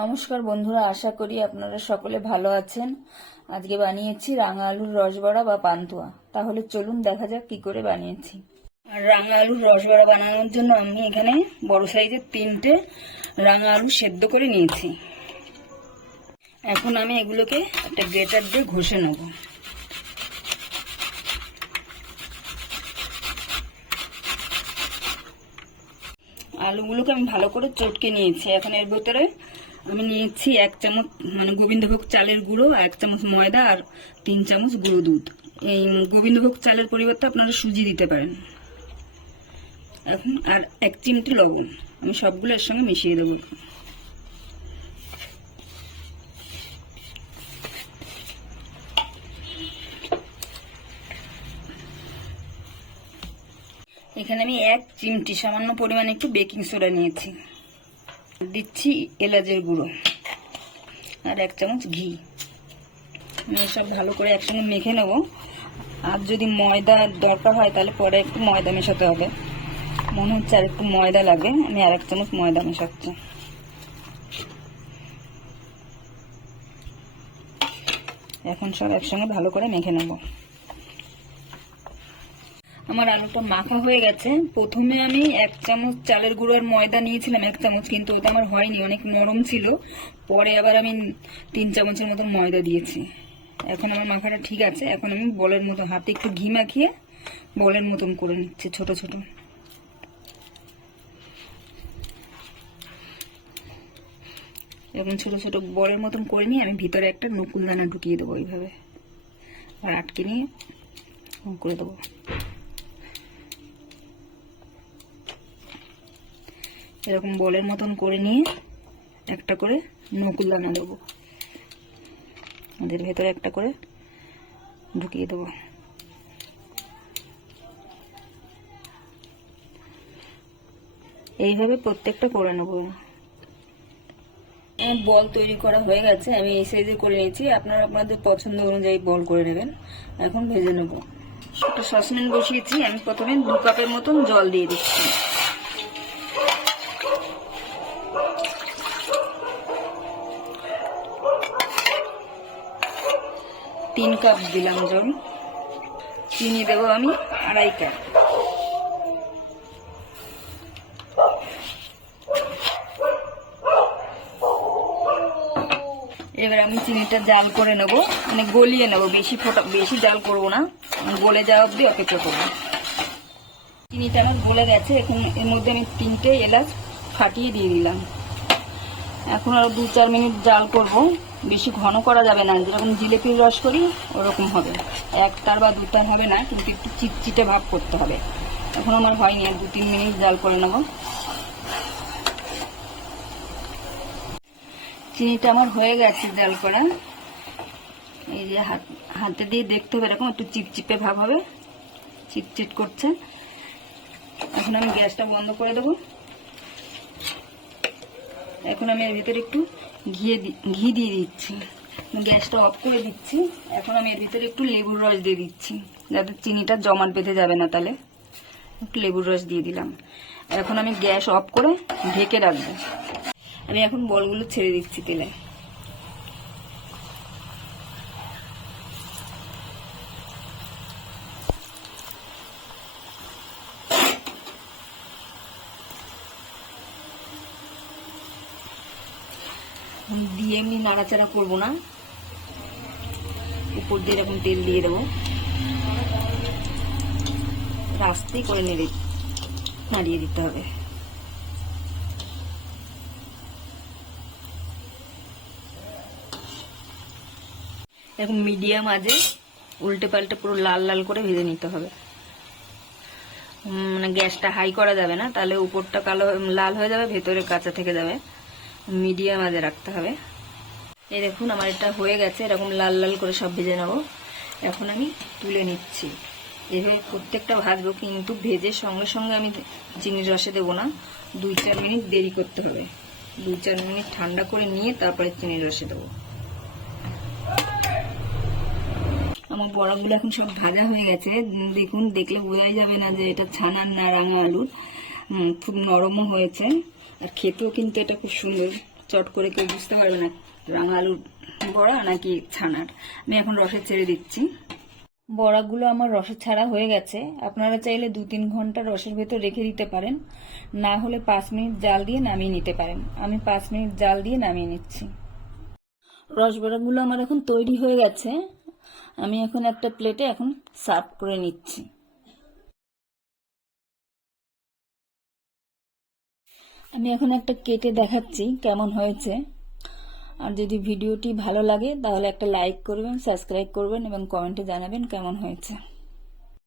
নমস্কার বন্ধুরা, আশা করি আপনারা সকলে ভালো আছেন। আজকে বানিয়েছি রাঙা আলুর রসবড়া বা পান্তুয়া। তাহলে চলুন দেখা যাক কি করে বানিয়েছি। আর রাঙা আলুর রসবড়া বানানোর জন্য আমি এখানে বড় সাইজের তিনটে রাঙা আলু সেদ্ধ করে নিয়েছি। এখন আমি এগুলোকে একটা গ্রেটার দিয়ে ঘষে নেব। আলুগুলোকে আমি ভালো করে চটকে নিয়েছি। এখন এর ভেতরে আমি নিয়েছি এক চামচ মানে গোবিন্দভোগ চালের গুঁড়ো এক চামচ ময়দা আর তিন চামচ গুঁড়ো দুধ। এই গোবিন্দভোগ চালের পরিবর্তে আপনারা সুজি দিতে পারেন। এখন আর এক চিমটি লবণ। আমি সবগুলো এর সঙ্গে মিশিয়ে দেবো। এখানে আমি এক চিমটি সামান্য পরিমাণে একটু বেকিং সোডা নিয়েছি। দিচ্ছি এলাচের গুঁড়ো আর এক চামচ ঘি। সব ভালো করে একসঙ্গে মেখে নেব। আর যদি ময়দা দরকার হয়, তাহলে পরে একটু ময়দা মেশাতে হবে। মনে হচ্ছে আর একটু ময়দা লাগবে আমি আর এক চামচ ময়দা মেশাচ্ছি। এখন সব একসঙ্গে ভালো করে মেখে নেব। আমার আলুটা মাখা হয়ে গেছে। প্রথমে আমি এক চামচ চালের গুঁড়োর ময়দা নিয়েছিলাম, এক চামচ, কিন্তু ওটা আমার হয়নি, অনেক নরম ছিল। পরে আবার আমি তিন চামচের মতন ময়দা দিয়েছি। এখন আমার মাখাটা ঠিক আছে, এখন আমি বলের মতো হাতে একটু ঘি মাখিয়ে বলের মতন করে নিচ্ছি, ছোট ছোট। এরকম ছোট ছোট বলের মতন করে নিয়ে আমি ভিতরে একটা নকুল দানা ঢুকিয়ে দেবো এইভাবে আর আটকে নিয়ে করে দেবো। এরকম বলের মতন করে নিয়ে একটা করে নকুল দানা দেবো। ওদের ভেতরে একটা করে ঢুকিয়ে দেবো। এইভাবে প্রত্যেকটা করে নেব। বল তৈরি করা হয়ে গেছে, আমি এই সাইজে করে নিয়েছি। আপনারা আপনাদের পছন্দ অনুযায়ী বল করে নেবেন। এখন ভেজে নেব। একটা সসপ্যান বসিয়েছি, আমি প্রথমে দু কাপের মতন জল দিয়ে দিচ্ছি। তিন কাপ দিলাম জল চিনি দেবো আমি আড়াই কাপ। এবার আমি চিনিটা জাল করে নেব মানে গলিয়ে নেব, বেশি ফোটা, বেশি জাল করব না গলে যাওয়া অবধি অপেক্ষা করব। চিনিটা আমার গলে গেছে, এখন এর মধ্যে আমি তিনটে এলাচ ফাটিয়ে দিয়ে দিলাম। এখন আরও দু চার মিনিট জাল করব। বেশি ঘন করা যাবে না। যেরকম জিলেপির রস করি, ওরকম হবে। একটার বা দুটার হবে না, কিন্তু একটু চিটচিটে ভাব করতে হবে। এখন আমার হয়নি আর দু তিন মিনিট জাল করে নেব। চিনিটা আমার হয়ে গেছে জাল করা। এই যে হাত, হাতে দিয়ে দেখতে হবে, এরকম একটু চিপচিপে ভাব হবে। চিটচিট করছে। এখন আমি গ্যাসটা বন্ধ করে দেবো। এখন আমি এর ভিতরে একটু ঘিয়ে ঘি দিয়ে দিচ্ছি। গ্যাসটা অফ করে দিচ্ছি। এখন আমি এর ভিতরে একটু লেবুর রস দিয়ে দিচ্ছি। যাতে চিনিটা জমাট বেঁধে যাবে না তাহলে একটু লেবুর রস দিয়ে দিলাম। এখন আমি গ্যাস অফ করে ঢেকে রাখব। আমি এখন বলগুলো ছেড়ে দিচ্ছি তেলে। দিয়ে এমনি নাড়াচাড়া করব না। উপর দিয়ে এরকম তেল দিয়ে দেবো। রাস্তেই করে নেড়ে, নাড়িয়ে দিতে হবে। এরকম মিডিয়াম আজে উল্টে পাল্টে পুরো লাল লাল করে ভেজে নিতে হবে। মানে গ্যাসটা হাই করা যাবে না, তাহলে উপরটা কালো, লাল হয়ে যাবে, ভেতরে কাঁচা থেকে যাবে। মিডিয়াম আজে রাখতে হবে। এই দেখুন, আমার এটা হয়ে গেছে। এরকম লাল লাল করে সব ভেজে নেব। এখন আমি তুলে নিচ্ছি। এভাবে প্রত্যেকটা ভাজবো, কিন্তু ভেজে সঙ্গে সঙ্গে আমি চিনির রসে দেবো না। দুই চার মিনিট দেরি করতে হবে। দুই চার মিনিট ঠান্ডা করে নিয়ে তারপরে চিনির রসে দেবো। আমার বড়াগুলো এখন সব ভাজা হয়ে গেছে। দেখুন, দেখলে বোঝাই যাবে না যে এটা ছানার না রাঙা আলুর। খুব নরমও হয়েছে। আর খেতেও কিন্তু এটা খুব সুন্দর। চট করে কেউ বুঝতে পারবে না রাঙা আলুর বড়া নাকি ছানার। আমি এখন রসে ছেড়ে দিচ্ছি। বড়াগুলো আমার রসে ছাড়া হয়ে গেছে। আপনারা চাইলে দু তিন ঘণ্টা রসের ভেতর রেখে দিতে পারেন। না হলে পাঁচ মিনিট জাল দিয়ে নামিয়ে নিতে পারেন। আমি পাঁচ মিনিট জাল দিয়ে নামিয়ে নিচ্ছি। রস রসবড়াগুলো আমার এখন তৈরি হয়ে গেছে। আমি এখন একটা প্লেটে এখন সার্ভ করে নিচ্ছি। আমি এখন একটা কেটে দেখাচ্ছি কেমন হয়েছে। আর যদি ভিডিওটি ভালো লাগে, তাহলে একটা লাইক করবেন সাবস্ক্রাইব করবেন এবং কমেন্টে জানাবেন কেমন হয়েছে।